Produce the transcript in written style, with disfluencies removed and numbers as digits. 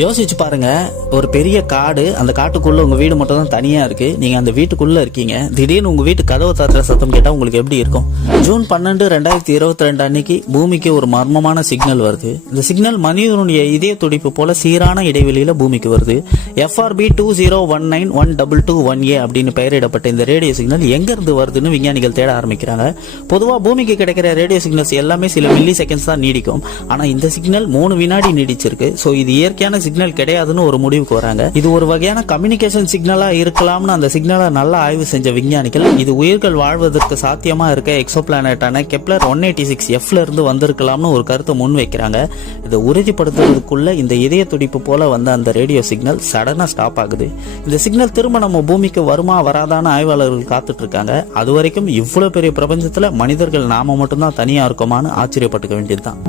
யோசிச்சு பாருங்க, ஒரு பெரிய காடு, அந்த காட்டுக்குள்ள உங்க வீடு மட்டும் தான் தனியா இருக்கு. நீங்க அந்த வீட்டுக்குள்ள இருக்கீங்க. திடீர்னு உங்க வீட்டு கதவு தட்டுற சத்தம் கேட்டா உங்களுக்கு எப்படி இருக்கும்? ஜூன் 12, 2022 அன்னைக்கு பூமிக்கு ஒரு மர்மமான சிக்னல் வருது. இந்த சிக்னல் மனிதனுடைய இதய துடிப்பு போல சீரான இடைவெளியில பூமிக்கு வருது. FRB 20191221A அப்படின்னு பெயரிடப்பட்ட இந்த ரேடியோ சிக்னல் எங்க இருந்து வருதுன்னு விஞ்ஞானிகள் தேட ஆரம்பிக்கிறாங்க. பொதுவா பூமிக்கு கிடைக்கிற ரேடியோ சிக்னல்ஸ் எல்லாமே சில மில்லி செகண்ட்ஸ் தான் நீடிக்கும். ஆனா இந்த சிக்னல் 3 வினாடி நீடிச்சிருக்கு. சோ இது இயற்கையான சிக்னல் கிடையாதுன்னு ஒரு முடிவுக்கு வராங்க. இது ஒரு வகையான கம்யூனிகேஷன் சிக்னலா இருக்கலாம்னு அந்த சிக்னலை நல்லா ஆய்வு செஞ்ச விஞ்ஞானிகள் இது உயிர்கள் வாழ்வதற்கு சாத்தியமா இருக்க எக்ஸோ பிளானட்டான கெப்லர் 186Fல இருந்து வந்திருக்கலாம்னு ஒரு கருத்தை முன் வைக்கிறாங்க. இதை உறுதிப்படுத்துறதுக்குள்ள இந்த இதய துடிப்பு போல வந்த அந்த ரேடியோ சிக்னல் சடனா ஸ்டாப் ஆகுது. இந்த சிக்னல் திரும்ப நம்ம பூமிக்கு வருமா வராதான்னு ஆய்வாளர்கள் காத்துட்டு இருக்காங்க. அது வரைக்கும் இவ்வளவு பெரிய பிரபஞ்சத்துல மனிதர்கள் நாம மட்டும்தான் தனியா இருக்கோமான்னு ஆச்சரியப்பட்டுக்க வேண்டியதுதான்.